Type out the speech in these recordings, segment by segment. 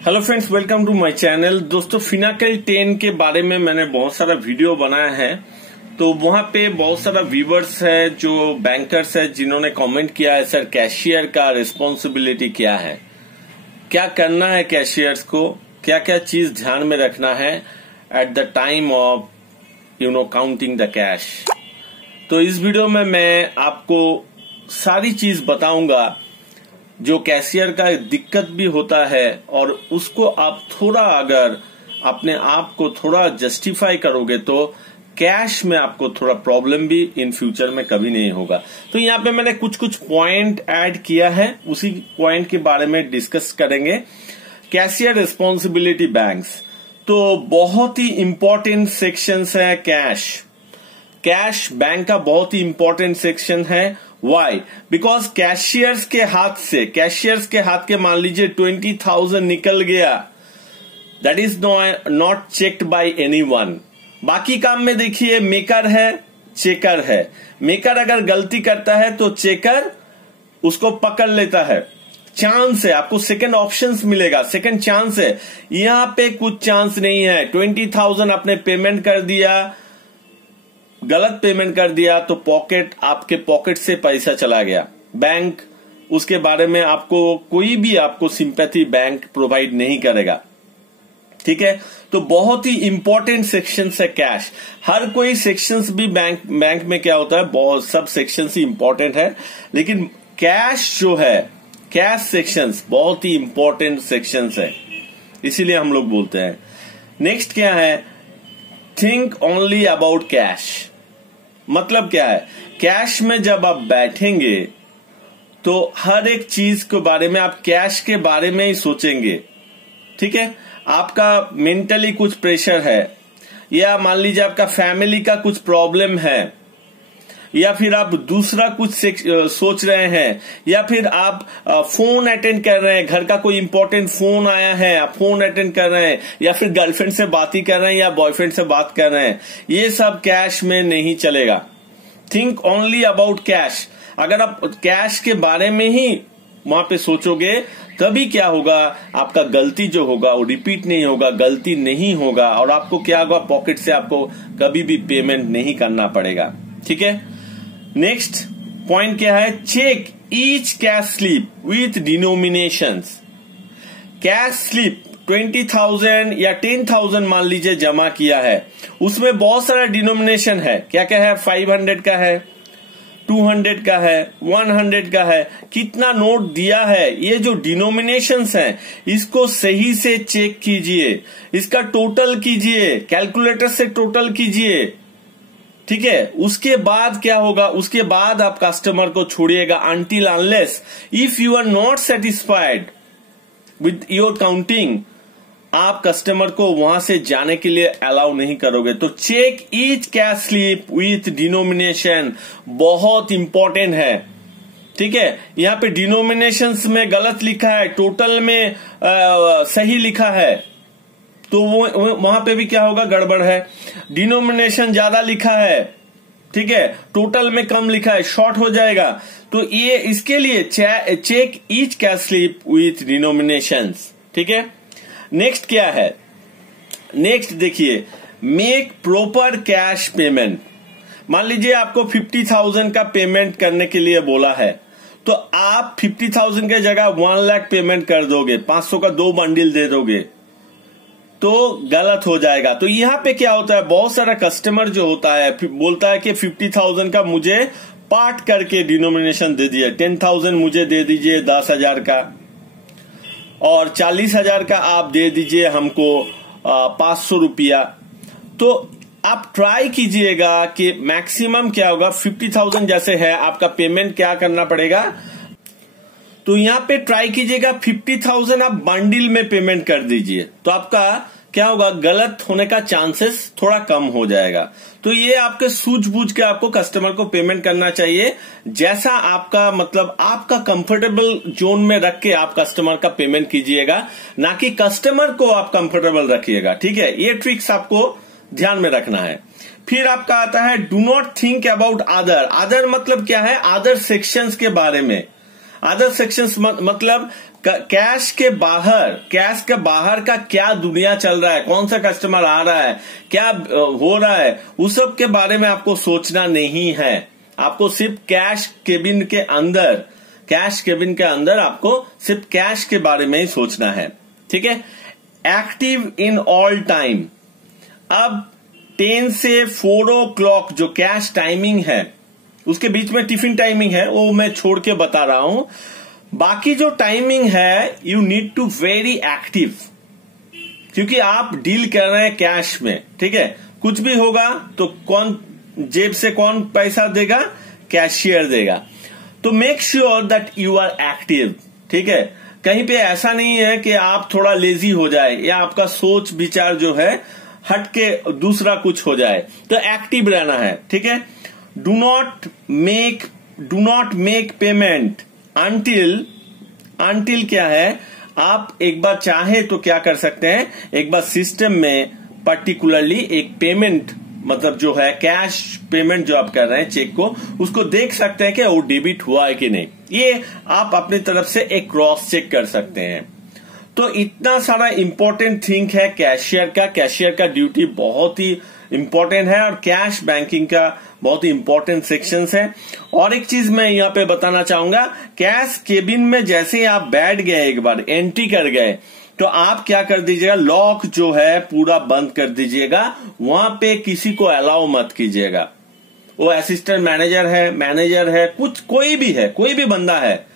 Hello friends, welcome to my channel. दोस्तों, फिनाकल 10 के बारे में मैंने बहुत सारा वीडियो बनाया है, तो वहां पे बहुत सारा व्यूवर्स है जो बैंकर्स है जिन्होंने कमेंट किया है, सर कैशियर का रिस्पॉन्सिबिलिटी क्या है, क्या करना है कैशियर्स को, क्या क्या चीज ध्यान में रखना है at the time of counting the cash. तो इस वीडियो में मैं आपको सारी चीज बताऊंगा जो कैशियर का दिक्कत भी होता है, और उसको आप थोड़ा अगर अपने आप को थोड़ा जस्टिफाई करोगे तो कैश में आपको थोड़ा प्रॉब्लम भी इन फ्यूचर में कभी नहीं होगा। तो यहाँ पे मैंने कुछ पॉइंट ऐड किया है, उसी पॉइंट के बारे में डिस्कस करेंगे। कैशियर रिस्पॉन्सिबिलिटी बैंक्स, तो बहुत ही इंपॉर्टेंट सेक्शंस है। कैश बैंक का बहुत ही इंपॉर्टेंट सेक्शन है। वाई? बिकॉज कैशियर्स के हाथ के मान लीजिए 20,000 निकल गया, that is not checked by anyone. बाकी काम में देखिए, मेकर है, चेकर है। मेकर अगर गलती करता है तो चेकर उसको पकड़ लेता है। चांस है, आपको सेकंड ऑप्शंस मिलेगा, सेकंड चांस है। यहां पे कुछ चांस नहीं है। 20,000 आपने पेमेंट कर दिया, गलत पेमेंट कर दिया तो आपके पॉकेट से पैसा चला गया। बैंक उसके बारे में कोई भी सिंपैथी बैंक प्रोवाइड नहीं करेगा। ठीक है, तो बहुत ही इंपॉर्टेंट सेक्शंस है कैश। हर कोई सेक्शंस भी बैंक में क्या होता है, बहुत सब सेक्शंस ही इंपॉर्टेंट है, लेकिन कैश जो है, कैश सेक्शंस बहुत ही इंपॉर्टेंट सेक्शंस है, इसीलिए हम लोग बोलते हैं। नेक्स्ट क्या है, थिंक ओनली अबाउट कैश। मतलब क्या है, कैश में जब आप बैठेंगे तो हर एक चीज के बारे में आप कैश के बारे में ही सोचेंगे। ठीक है, आपका मेंटली कुछ प्रेशर है, या मान लीजिए आपका फैमिली का कुछ प्रॉब्लम है, या फिर आप दूसरा कुछ सोच रहे हैं, या फिर आप फोन अटेंड कर रहे हैं, घर का कोई इंपॉर्टेंट फोन आया है, आप फोन अटेंड कर रहे हैं, या फिर गर्लफ्रेंड से बात ही कर रहे हैं या बॉयफ्रेंड से बात कर रहे हैं, ये सब कैश में नहीं चलेगा। Think only about cash. अगर आप कैश के बारे में ही वहां पे सोचोगे तभी क्या होगा, आपका गलती जो होगा वो रिपीट नहीं होगा, गलती नहीं होगा, और आपको क्या होगा, पॉकेट से आपको कभी भी पेमेंट नहीं करना पड़ेगा। ठीक है, नेक्स्ट पॉइंट क्या है, check each cash slip with denominations. Cash slip 20,000 या 10,000 मान लीजिए जमा किया है, उसमें बहुत सारा डिनोमिनेशन है। क्या क्या है, 500 का है, 200 का है, 100 का है, कितना नोट दिया है, ये जो डिनोमिनेशंस हैं इसको सही से चेक कीजिए, इसका टोटल कीजिए, कैलकुलेटर से टोटल कीजिए। ठीक है, उसके बाद क्या होगा, उसके बाद आप कस्टमर को छोड़िएगा until unless if you are not satisfied with your counting, आप कस्टमर को वहां से जाने के लिए अलाउ नहीं करोगे। तो check each cash slip with denomination बहुत इंपॉर्टेंट है। ठीक है, यहाँ पे डिनोमिनेशंस में गलत लिखा है, टोटल में सही लिखा है, तो वो वहां पे भी क्या होगा, गड़बड़ है। डिनोमिनेशन ज्यादा लिखा है, ठीक है, टोटल में कम लिखा है, शॉर्ट हो जाएगा। तो ये इसके लिए check each cash slip with denominations. ठीक है, नेक्स्ट क्या है, नेक्स्ट देखिए, मेक प्रॉपर कैश पेमेंट। मान लीजिए आपको 50,000 का पेमेंट करने के लिए बोला है, तो आप 50,000 के जगह 1 लाख पेमेंट कर दोगे, 500 का 2 बंडल दे दोगे, तो गलत हो जाएगा। तो यहां पे क्या होता है, बहुत सारा कस्टमर जो होता है बोलता है कि 50,000 का मुझे पार्ट करके डिनोमिनेशन दे दिए, 10,000 मुझे दे दीजिए 10,000 का, और 40,000 का आप दे दीजिए हमको 500 रुपया। तो आप ट्राई कीजिएगा कि मैक्सिमम क्या होगा, 50,000 जैसे है आपका पेमेंट क्या करना पड़ेगा, तो यहां पे ट्राई कीजिएगा 50,000 आप बंडल में पेमेंट कर दीजिए, तो आपका क्या होगा, गलत होने का चांसेस थोड़ा कम हो जाएगा। तो ये आपके सूझबूझ के आपको कस्टमर को पेमेंट करना चाहिए, जैसा आपका मतलब आपका कंफर्टेबल जोन में रख के आप कस्टमर का पेमेंट कीजिएगा, ना कि कस्टमर को आप कंफर्टेबल रखिएगा। ठीक है, ये ट्रिक्स आपको ध्यान में रखना है। फिर आपका आता है do not think about other मतलब क्या है, अदर सेक्शंस के बारे में। अदर सेक्शंस मतलब कैश के बाहर का क्या दुनिया चल रहा है, कौन सा कस्टमर आ रहा है, क्या हो रहा है, उस सब के बारे में आपको सोचना नहीं है। आपको सिर्फ कैश केबिन के अंदर आपको सिर्फ कैश के बारे में ही सोचना है, ठीक है। Active in all time. अब 10 से 4 o'clock जो कैश टाइमिंग है, उसके बीच में टिफिन टाइमिंग है, वो मैं छोड़ के बता रहा हूं। बाकी जो टाइमिंग है, you need to very active, क्योंकि आप डील कर रहे हैं कैश में, ठीक है। कुछ भी होगा तो कौन जेब से कौन पैसा देगा, कैशियर देगा। तो make sure that you are active, ठीक है। कहीं पे ऐसा नहीं है कि आप थोड़ा लेजी हो जाए या आपका सोच विचार जो है हट के दूसरा कुछ हो जाए। तो एक्टिव रहना है, ठीक है। Do not make payment until क्या है, आप एक बार चाहे तो क्या कर सकते हैं, एक बार सिस्टम में पर्टिकुलरली एक पेमेंट, मतलब जो है कैश पेमेंट जो आप कर रहे हैं चेक को, उसको देख सकते हैं कि वो डेबिट हुआ है कि नहीं। ये आप अपनी तरफ से एक क्रॉस चेक कर सकते हैं। तो इतना सारा इंपॉर्टेंट थिंग है कैशियर का ड्यूटी बहुत ही इंपॉर्टेंट है, और कैश बैंकिंग का बहुत ही इंपॉर्टेंट सेक्शंस है। और एक चीज मैं यहाँ पे बताना चाहूंगा, कैश केबिन में जैसे ही आप बैठ गए, एक बार एंट्री कर गए, तो आप क्या कर दीजिएगा, लॉक जो है पूरा बंद कर दीजिएगा। वहां पे किसी को अलाउ मत कीजिएगा। वो असिस्टेंट मैनेजर है, कुछ कोई भी बंदा है,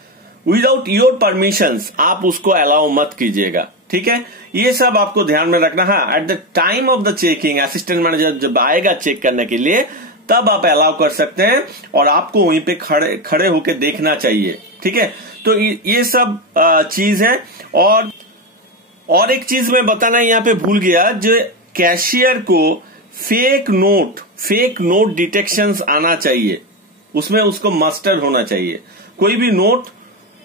विदाउट योर परमिशंस आप उसको अलाउ मत कीजिएगा, ठीक है। ये सब आपको ध्यान में रखना है। At the time of the checking, assistant manager जब आएगा चेक करने के लिए, तब आप अलाउ कर सकते हैं, और आपको वहीं पे खड़े होकर देखना चाहिए, ठीक है। तो ये सब चीज है। और एक चीज मैं बताना यहाँ पे भूल गया, जो कैशियर को फेक नोट डिटेक्शंस आना चाहिए, उसमें उसको मास्टर होना चाहिए। कोई भी नोट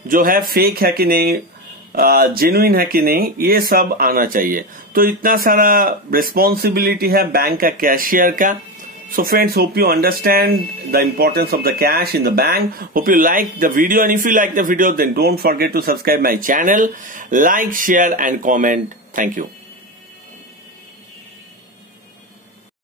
जो है फेक है कि नहीं, जेन्युइन है कि नहीं, ये सब आना चाहिए। तो इतना सारा रिस्पॉन्सिबिलिटी है बैंक का, कैशियर का। So friends, hope you understand the importance of the cash in the bank. Hope you like the video, and if you like the video, then don't forget to subscribe my channel, like, share and comment. Thank you.